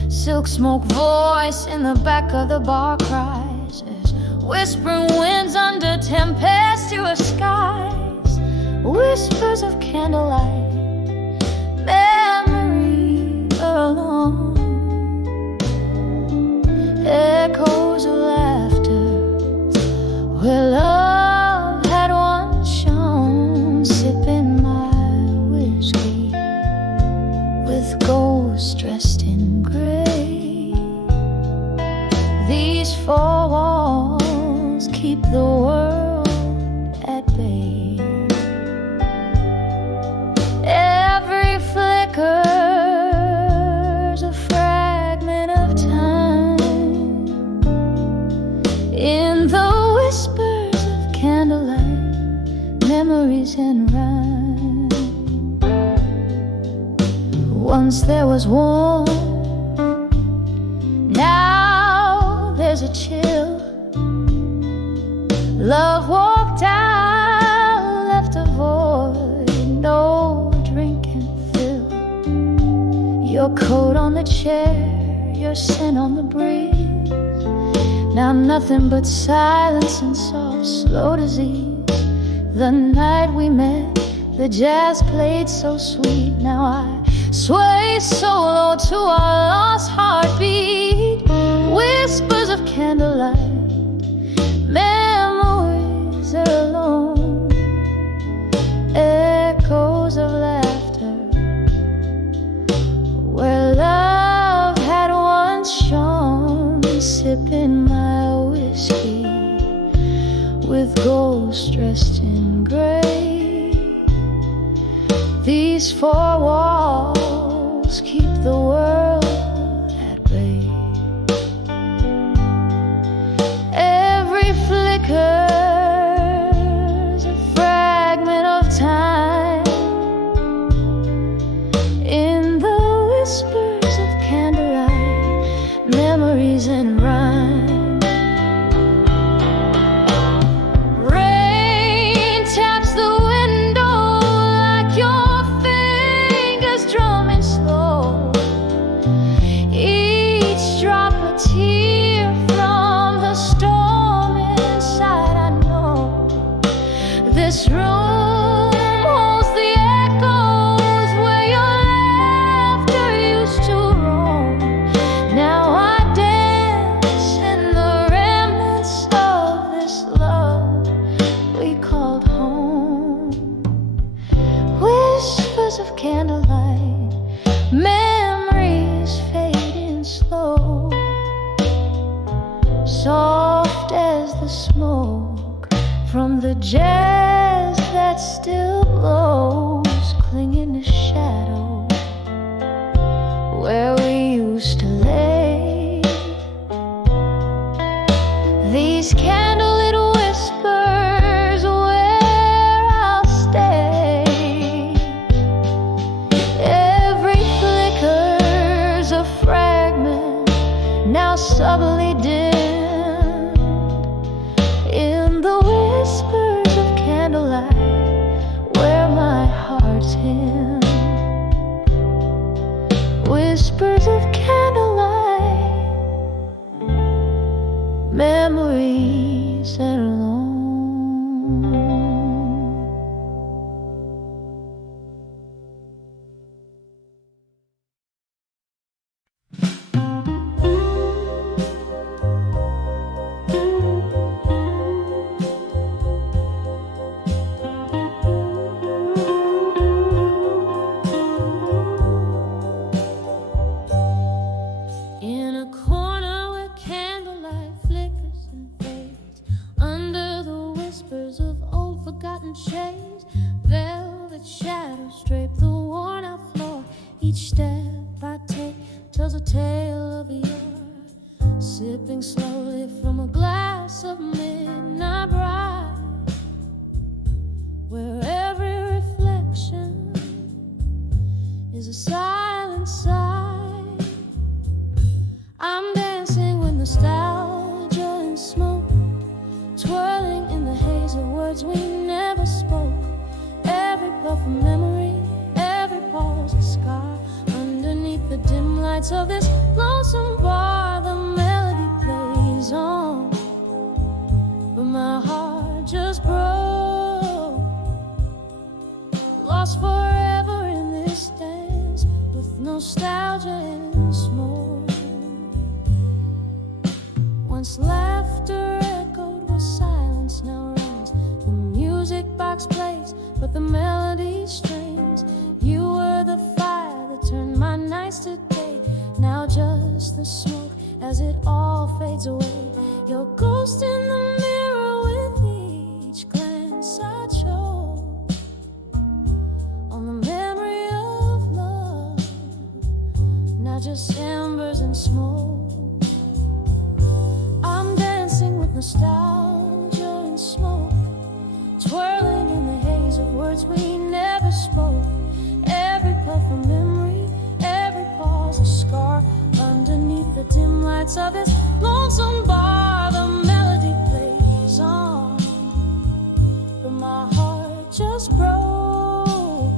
Silk smoke voice in the back of the bar cries as whispering winds under tempestuous skies. Whispers of candlelight, memory alone. Echoes of laughter where love had once shone. Sipping my whiskey with ghosts dressed in gray. These four walls keep the world at bay. Every flicker's a fragment of time. In the whispers of candlelight, memories and rhyme. Once there was warmth, now there's a chill. Love walked out, left a void no drink can fill. Your coat on the chair, your scent on the breeze. Now nothing but silence and soft, slow disease. The night we met, the jazz played so sweet. Now I sway solo to our lost heartbeat. Whispers of candlelight, memories are alone. Echoes of laughter where love had once shone. Sipping my whiskey with ghosts dressed in gray. These four walls keep the world at bay. Every flicker's a fragment of time. In the whispers of candlelight, memories and rhyme. Rain taps the window like your fingers drumming slow. Each drop a tear from the storm inside. I know this room holds the echoes where your laughter used to roam. Now I dance in the remnants of this love we called home. Whispers of candlelight, memories fading slow. Soft as the smoke from the jazz that still blows. Clinging to shadow where we used to lay. These candlelit whispers where I'll stay. Each step I take tells a tale of a year, sipping slowly from a glass of midnight bride, where every reflection is a silent sigh. I'm dancing with nostalgia and smoke, twirling in the haze of words we never spoke. Every puff of memory, every pause a scar. Underneath the dim lights of this lonesome bar, the melody plays on, but my heart just broke, lost forever in this dance with nostalgia and smoke. Once laughter echoed where silence now reigns. The music box plays, but the melody strains. You were the fire that turned my nights to day. Now just the smoke as it all fades away. Your ghost in the mirror with each glance I chose on the memory of love. Now just embers and smoke. I'm dancing with nostalgia and smoke, twirling in the haze of words we never spoke. Every puff of memory, every pause a scar. Underneath the dim lights of this lonesome bar, the melody plays on, but my heart just broke,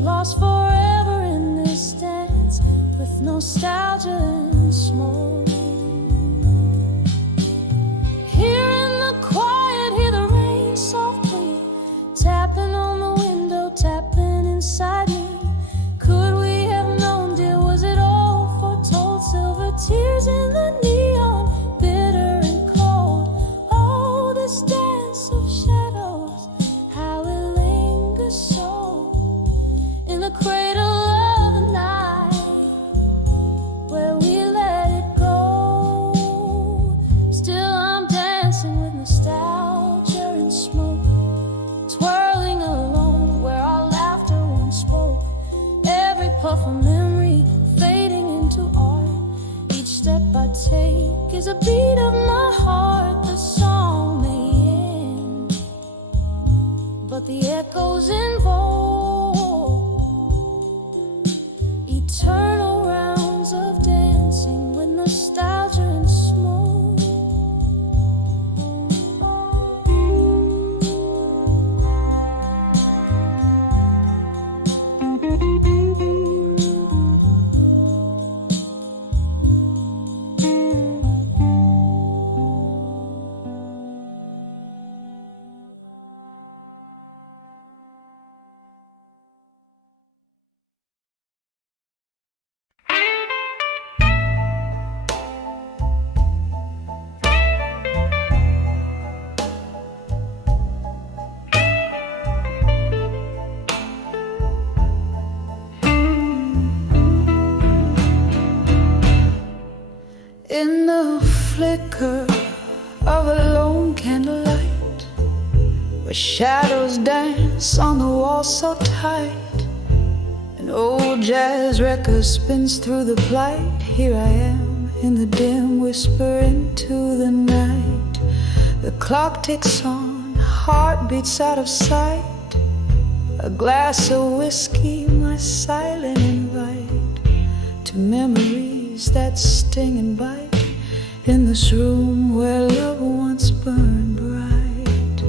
lost forever in this dance with nostalgia and smoke. Here in the quiet, hear the rain softly tapping on the window, tapping inside me. Could we have known, dear, was it all foretold? Silver tears in the neon, bitter and cold. Oh, this dance of shadows, how it lingers so in the cradle of the night, where we let it go. Still I'm dancing with nostalgia and smoke, twirling alone where our laughter once spoke. Every puff of memory fading into art. Each step I take is a beat of my heart. The song may end, but the echoes invoke eternal rounds of dancing with nostalgia and smoke. In the flicker of a lone candlelight, where shadows dance on the wall so tight, an old jazz record spins through the blight. Here I am in the dim whisper into the night. The clock ticks on, heart beats out of sight. A glass of whiskey, my silent invite to memories that sting and bite. In this room where love once burned bright,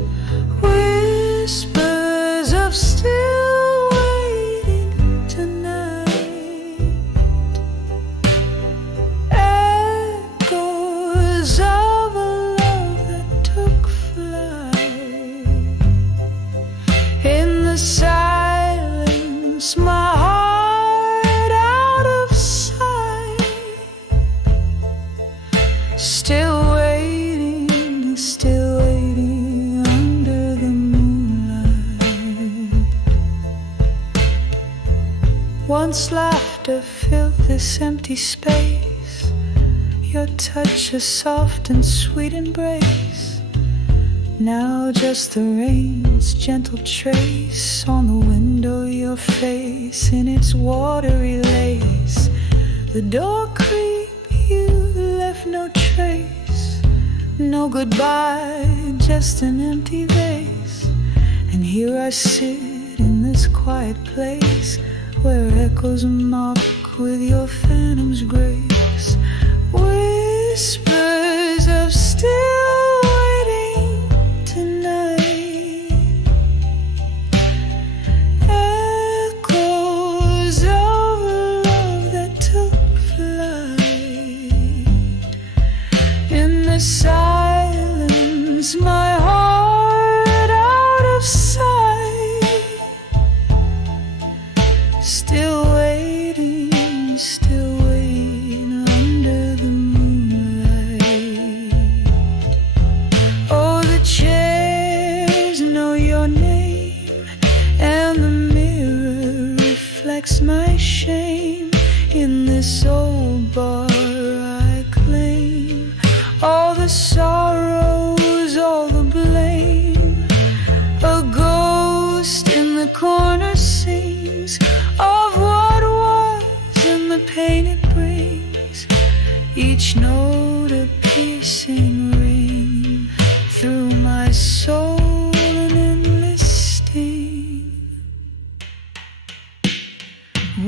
whispers of still waiting tonight, echoes of a love that took flight. In the silence, my heart out of sight, still waiting under the moonlight. Once laughter filled this empty space, your touch a soft and sweet embrace. Now just the rain's gentle trace on the window, your face face in its watery lace. The door creak, you left no trace, no goodbye, just an empty vase. And here I sit in this quiet place where echoes mock with your phantom's grace. Whispers of still waiting tonight, echoes of love that took flight. In the silence, my heart out of sight, still waiting, still waiting under the moonlight. Oh, the chairs know your name, and the mirror reflects my shame. In this old bar I claim all the sorrows, all the blame. A ghost in the corner sings of what was and the pain it brings. Each note a piercing ring through my soul, an endless sting.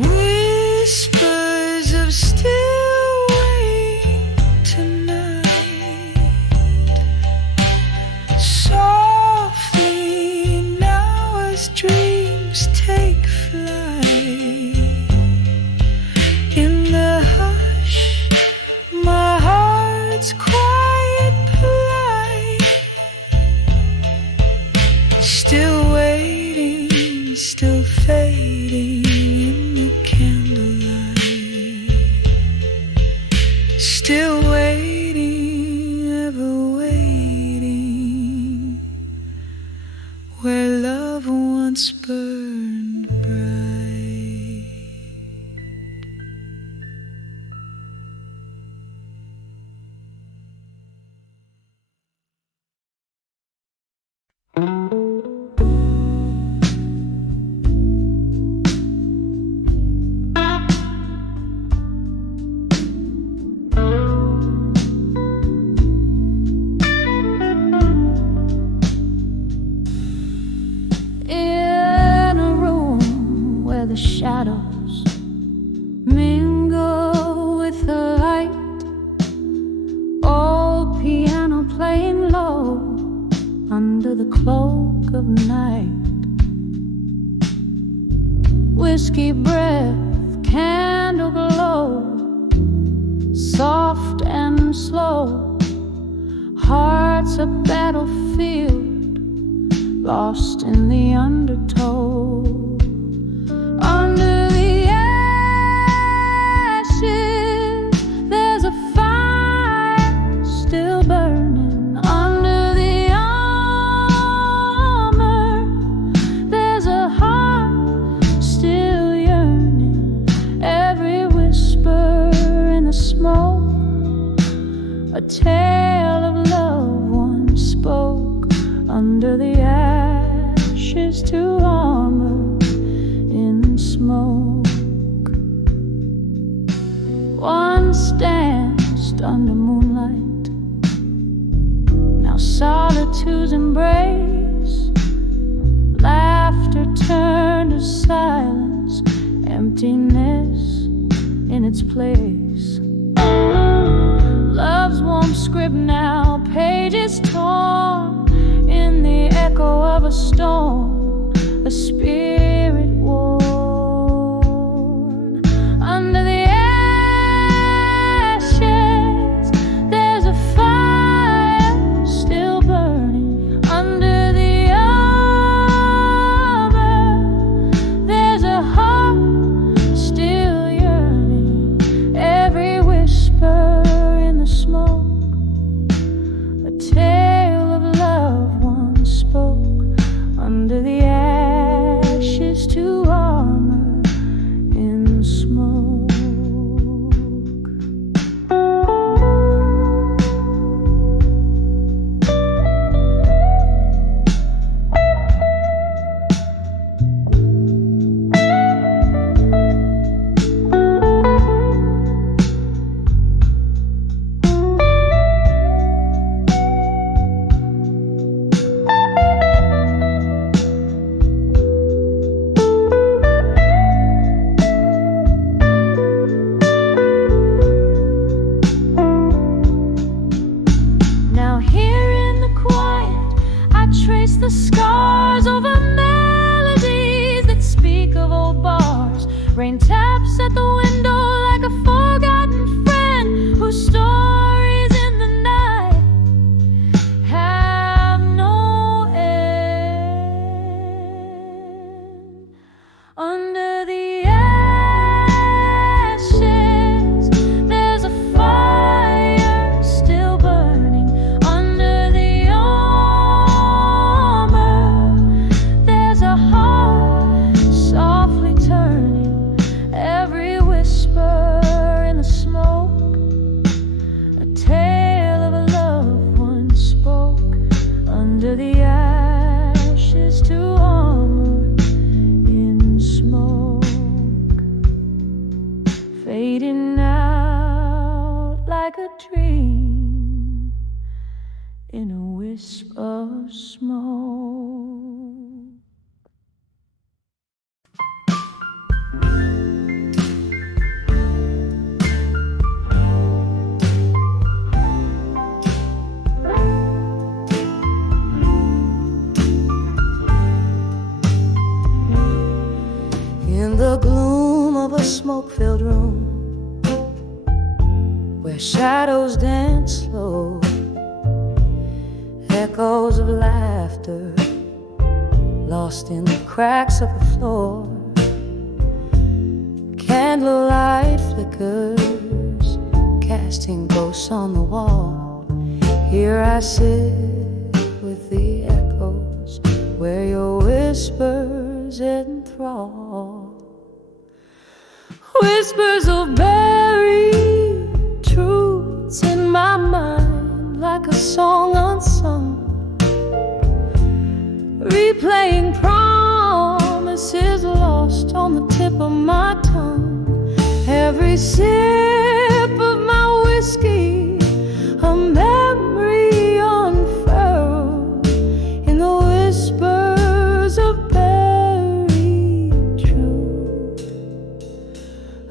Whispers of still waiting tonight, softly now as dreams take flight. In the hush, my heart's quiet plight, still waiting, still fading in the candlelight, still waiting, ever waiting, where love once burned bright. In a room where the shadows mingle with the light, old piano playing low under the cloak of night. Whiskey breath, candle glow, soft and slow. Heart's a battlefield, lost in the undertow. Under the ashes, there's a fire still burning. Under the armor, there's a heart still yearning. Every whisper in the smoke, a tale of love once spoke. Under the ashes to armor in smoke. Once danced under moonlight, now solitude's embrace. Laughter turned to silence, emptiness in its place. Love's warm script now, pages torn in the echo of a storm, a spirit worn. Under the ashes, there's a fire still burning. Under the armor, there's a heart still yearning. Every whisper in the smoke, a tale of love once spoke. Under the ashes Rain taps at the window like a forgotten friend whose stories in the night have no end. Under the ashes, there's a fire still burning. Under the armor, there's a heart softly turning. Every whisper in the smoke, a tale of a loved one spoke. Under the ashes to armor in smoke, fading out like a dream in a wisp of smoke. In the gloom of a smoke-filled room where shadows dance slow, echoes of laughter lost in the cracks of the floor. Candlelight flickers, casting ghosts on the wall. Here I sit with the echoes where your whispers enthrall. Whispers of buried truths in my mind, like a song unsung, replaying promises lost on the tip of my tongue. Every sip of my whiskey, a memory unfurled in the whispers of buried truth.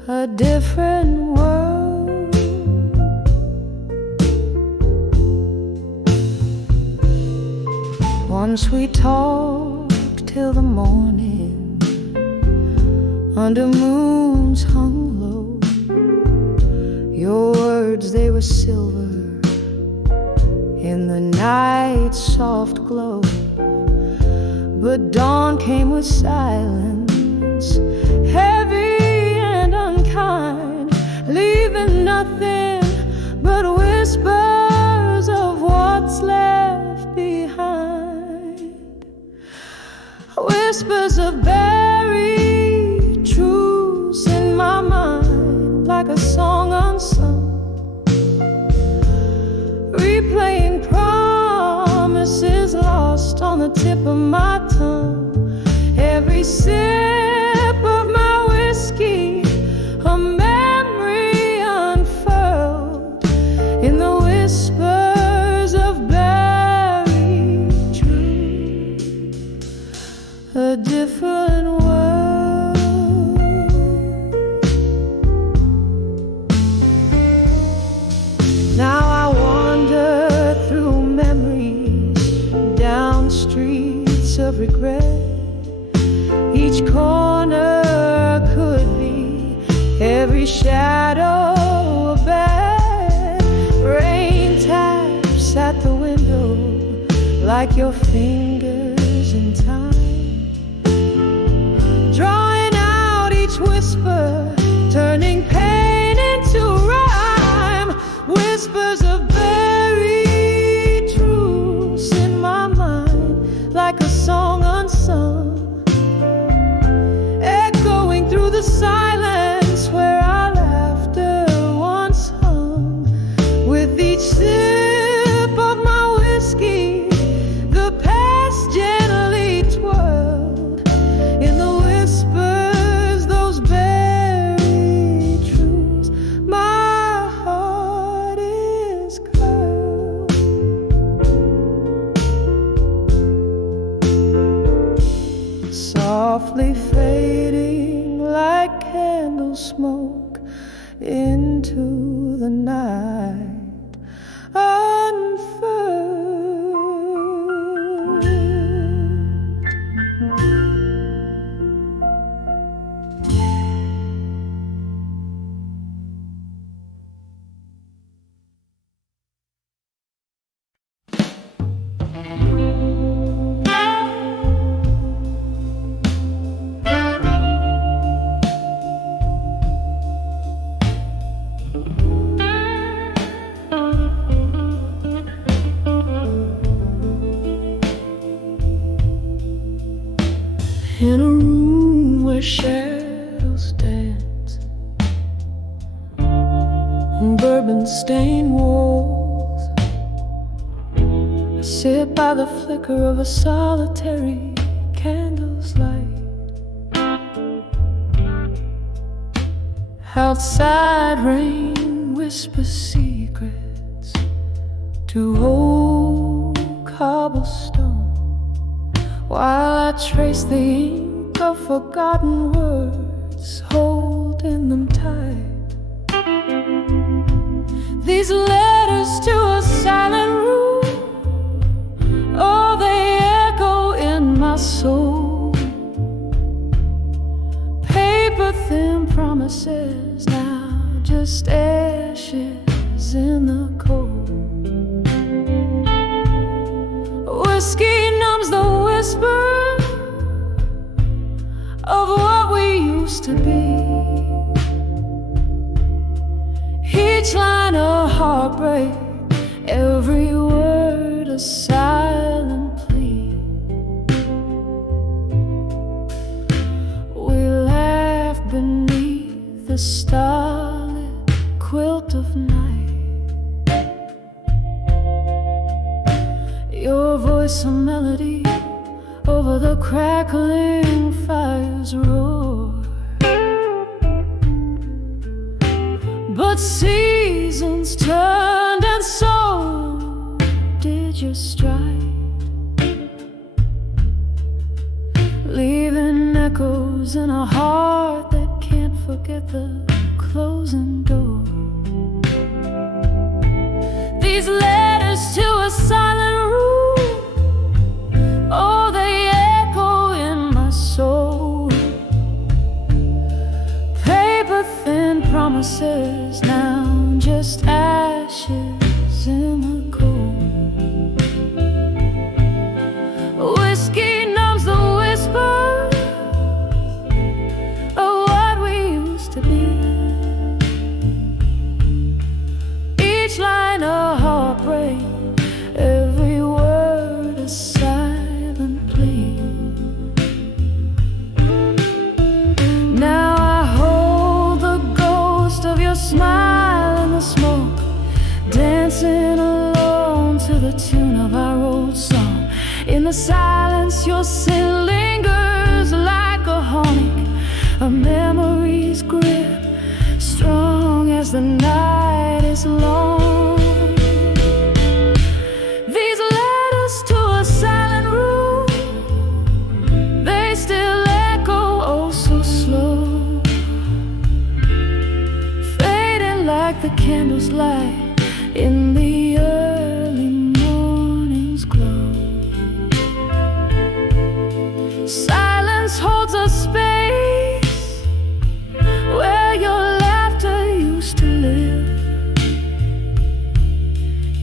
A different world. Once we talked till the morning, under moons hung low. Your words, they were silver in the night's soft glow. But dawn came with silence, heavy and unkind, leaving nothing but whispers of what's left behind. Whispers of buried truths in my mind, like a song unsung, replaying promises lost on the tip of my tongue. Every sip of my whiskey, a memory unfurled in the whispers of buried truth. A different world. Now I wander through memories, down streets of regret. Each corner could be, every shadow a bed. Rain taps at the window like your fingers in time, drawing out each whisper, turning pain into rhyme. Whispers of buried truths in my mind, like a song unsung, echoing through the silence where our laughter once hung. With each sip of my whiskey, the past gently twirled in the whispers, those buried truths. My heart is curled, softly fading like candle smoke into the night. Unfurled. shadows dance on bourbon-stained walls. I sit by the flicker of a solitary candle's light. Outside rain whispers secrets to old cobblestone, while I trace the ink of forgotten words, holding them tight. These letters to a silent room, oh, they echo in my soul. Paper-thin promises, now just ashes in the cold. Whiskey numbs the whisper of what we used to be. Each line a heartbreak, every word a silent plea. We laugh beneath the starlit quilt of night. Your voice a melody over the crackling fire's roar. But seasons turned, and so did your stride, leaving echoes in a heart that can't forget the closing door. These letters to a silent room, oh, they echo in my soul. Paper-thin promises, now just ashes in the cold. Whiskey numbs the whisper of what we used to be. Each line a heartbreak, every word a silent plea. Now I hold the ghost of your smile in the smoke, dancing alone to the tune of our old song. In the silence your sin lingers like a haunting, a memory's grip, strong as the night is long. These letters to a silent room, they still echo oh so slow, fading like the candle's light in the early morning's glow. Silence holds a space where your laughter used to live.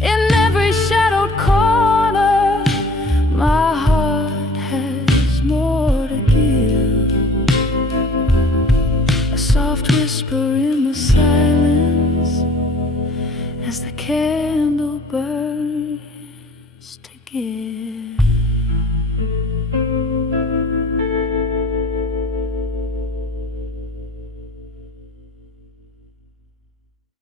In every shadowed corner, my heart has more to give. A soft whisper in the silence as the candle burns to give.